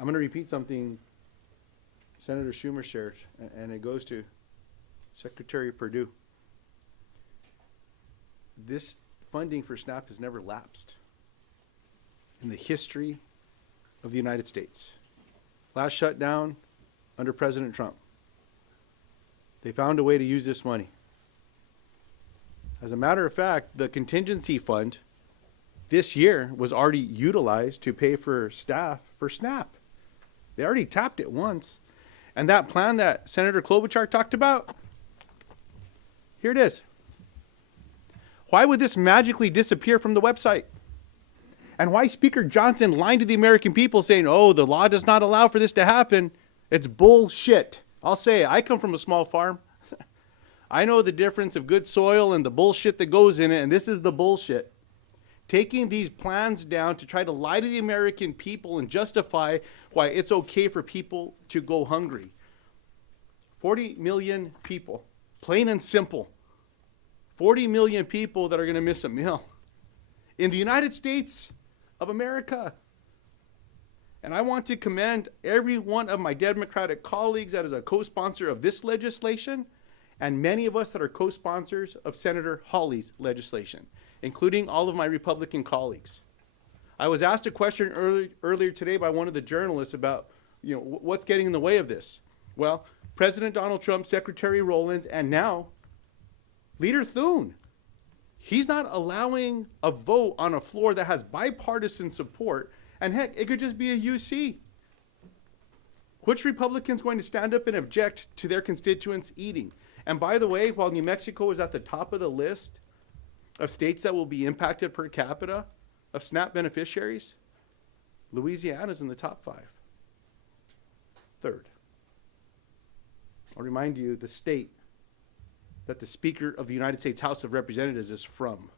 I'm going to repeat something Senator Schumer shared, and it goes to Secretary Perdue. This funding for SNAP has never lapsed in the history of the United States. Last shutdown under President Trump. They found a way to use this money. As a matter of fact, the contingency fund this year was already utilized to pay for staff for SNAP. They already tapped it once. And that plan that Senator Klobuchar talked about, here it is. Why would this magically disappear from the website? And why Speaker Johnson lying to the American people saying, oh, the law does not allow for this to happen? It's bullshit. I'll say it. I come from a small farm. I know the difference of good soil and the bullshit that goes in it, and this is the bullshit. Taking these plans down to try to lie to the American people and justify why it's okay for people to go hungry. 40 million people, plain and simple. 40 million people that are going to miss a meal in the United States of America. And I want to commend every one of my Democratic colleagues that is a co-sponsor of this legislation, and many of us that are co-sponsors of Senator Hawley's legislation, including all of my Republican colleagues. I was asked a question earlier today by one of the journalists about, what's getting in the way of this? Well, President Donald Trump, Secretary Rowlands, and now Leader Thune. He's not allowing a vote on a floor that has bipartisan support, and heck, it could just be a UC. Which Republican's going to stand up and object to their constituents eating? And by the way, while New Mexico is at the top of the list of states that will be impacted per capita of SNAP beneficiaries, Louisiana's in the top 5. Third. I'll remind you the state that the Speaker of the United States House of Representatives is from.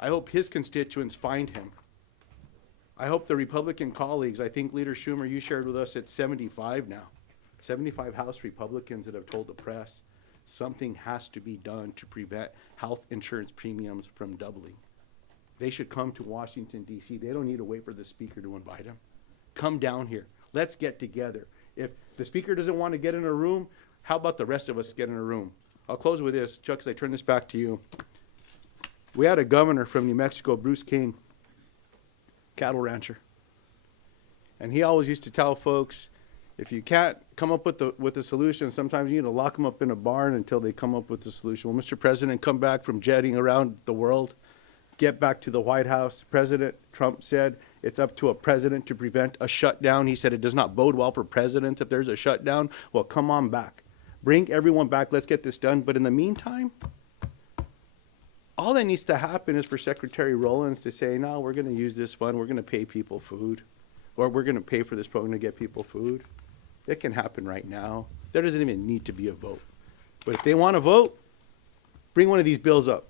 I hope his constituents find him. I hope the Republican colleagues, I think Leader Schumer, you shared with us it's 75 now. 75 House Republicans that have told the press something has to be done to prevent health insurance premiums from doubling. They should come to Washington, D.C. They don't need to wait for the Speaker to invite them. Come down here. Let's get together. If the Speaker doesn't want to get in a room, how about the rest of us get in a room? I'll close with this. Chuck, as I turn this back to you. We had a governor from New Mexico, Bruce King, cattle rancher. And he always used to tell folks, if you can't come up with a solution, sometimes you need to lock them up in a barn until they come up with the solution. Well, Mr. President, come back from jetting around the world, get back to the White House. President Trump said it's up to a president to prevent a shutdown. He said it does not bode well for presidents if there's a shutdown. Well, come on back. Bring everyone back. Let's get this done. But in the meantime, all that needs to happen is for Secretary Rowlands to say, no, we're going to use this fund. We're going to pay people food. Or we're going to pay for this program to get people food. It can happen right now. There doesn't even need to be a vote. But if they want to vote, bring one of these bills up.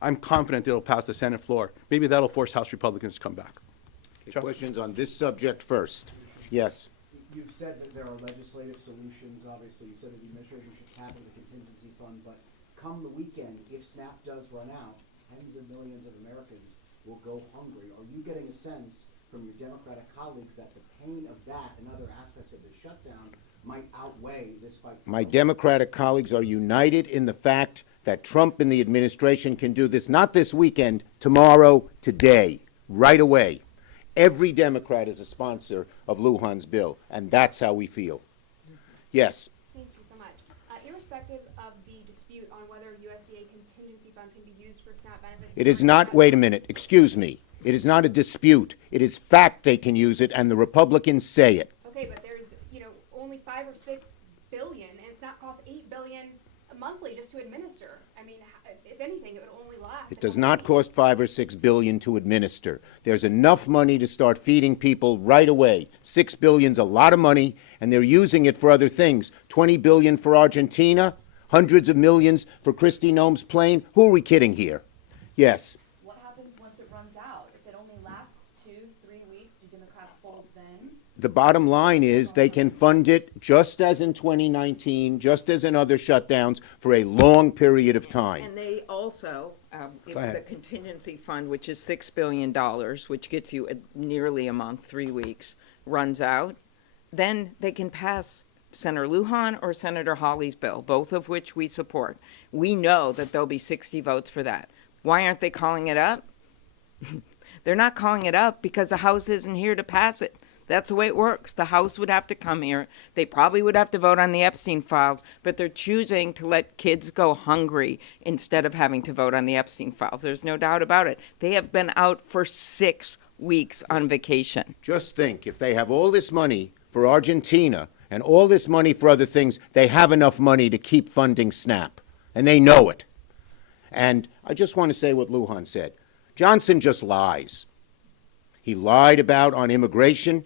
I'm confident it'll pass the Senate floor. Maybe that'll force House Republicans to come back. Okay, questions on this subject first. Yes. You've said that there are legislative solutions, obviously. You said that the administration should tap into the contingency fund, but come the weekend, if SNAP does run out, tens of millions of Americans will go hungry. Are you getting a sense from your Democratic colleagues that the pain of that and other aspects of the shutdown might outweigh this fight? My Democratic colleagues are united in the fact that Trump and the administration can do this, not this weekend, tomorrow, today, right away. Every Democrat is a sponsor of Luján's bill, and that's how we feel. Yes? Thank you so much. Irrespective of the dispute on whether USDA contingency funds can be used for SNAP benefits... It is not, wait a minute, excuse me. It is not a dispute. It is fact they can use it, and the Republicans say it. Okay, but there's, only 5 or 6 billion, and it's not cost $8 billion monthly just to administer. I mean, if anything, it would only last. It does not cost 5 or 6 billion to administer. There's enough money to start feeding people right away. 6 billion's a lot of money, and they're using it for other things. 20 billion for Argentina, hundreds of millions for Kristi Noem's plane. Who are we kidding here? Yes. What happens once it runs out? If it only lasts 2-3 weeks, do Democrats fold then? The bottom line is they can fund it just as in 2019, just as in other shutdowns, for a long period of time. And they also, if Go the ahead. contingency fund, which is $6 billion, which gets you nearly a month, 3 weeks, runs out, then they can pass Senator Lujan or Senator Hawley's bill, both of which we support. We know that there'll be 60 votes for that. Why aren't they calling it up? They're not calling it up because the House isn't here to pass it. That's the way it works. The House would have to come here. They probably would have to vote on the Epstein files, but they're choosing to let kids go hungry instead of having to vote on the Epstein files. There's no doubt about it. They have been out for 6 weeks on vacation. Just think, if they have all this money for Argentina and all this money for other things, they have enough money to keep funding SNAP, and they know it. And I just want to say what Lujan said. Johnson just lies. He lied about on immigration,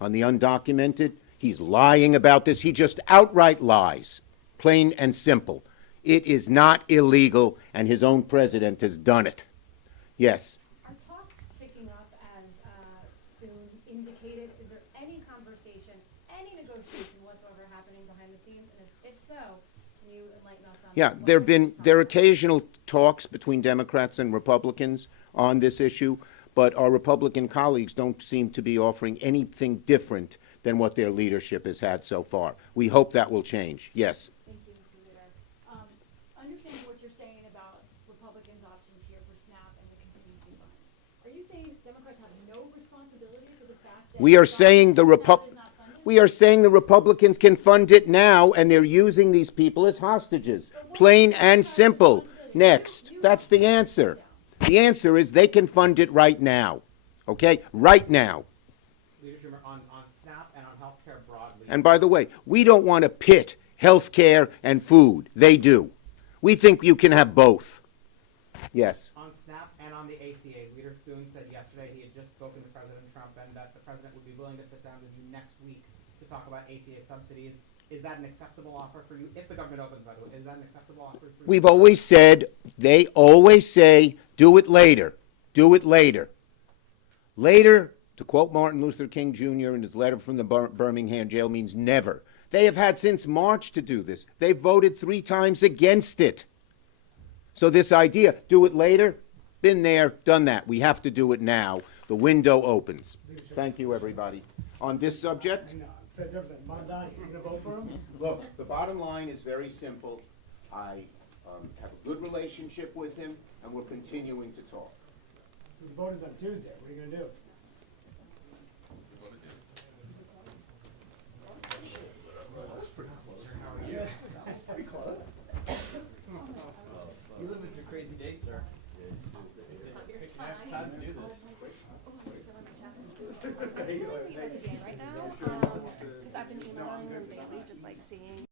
on the undocumented. He's lying about this. He just outright lies, plain and simple. It is not illegal, and his own president has done it. Yes. Are talks ticking up as Boone indicated? Is there any conversation, any negotiation whatsoever happening behind the scenes? And if so, can you enlighten us on? Yeah, what there are those occasional talks between Democrats and Republicans on this issue, but our Republican colleagues don't seem to be offering anything different than what their leadership has had so far. We hope that will change. Yes. Thank you, Mr. Leader. Understanding what you're saying about Republicans' options here for SNAP and the contingency funds, are you saying Democrats have no responsibility for the fact that We are saying the SNAP is not funded? We are saying the Republicans can fund it now, and they're using these people as hostages. Plain and simple. Next. That's the answer. The answer is they can fund it right now. Okay? Right now. Leader Schumer, on SNAP and on healthcare broadly. And by the way, we don't want to pit health care and food. They do. We think you can have both. Yes. On SNAP and on the ACA, Leader Thune said yesterday he had just spoken to President Trump and that the president would be willing to sit down with you next week to talk about ACA subsidies. Is that an acceptable offer for you? If the government opens, by the way, is that an acceptable offer for you? We've always said, they always say, do it later. Do it later. Later, to quote Martin Luther King Jr. in his letter from the Birmingham jail, means never. They have had since March to do this. They've voted 3 times against it. So this idea, do it later, been there, done that. We have to do it now. The window opens. Thank you, everybody. On this subject? Look, the bottom line is very simple. I have a good relationship with him, and we're continuing to talk. The vote is on Tuesday. What are you going to do? Pretty close. You live with your crazy day, sir. Time to do this. Right now, because I've been emailing and daily, just like seeing.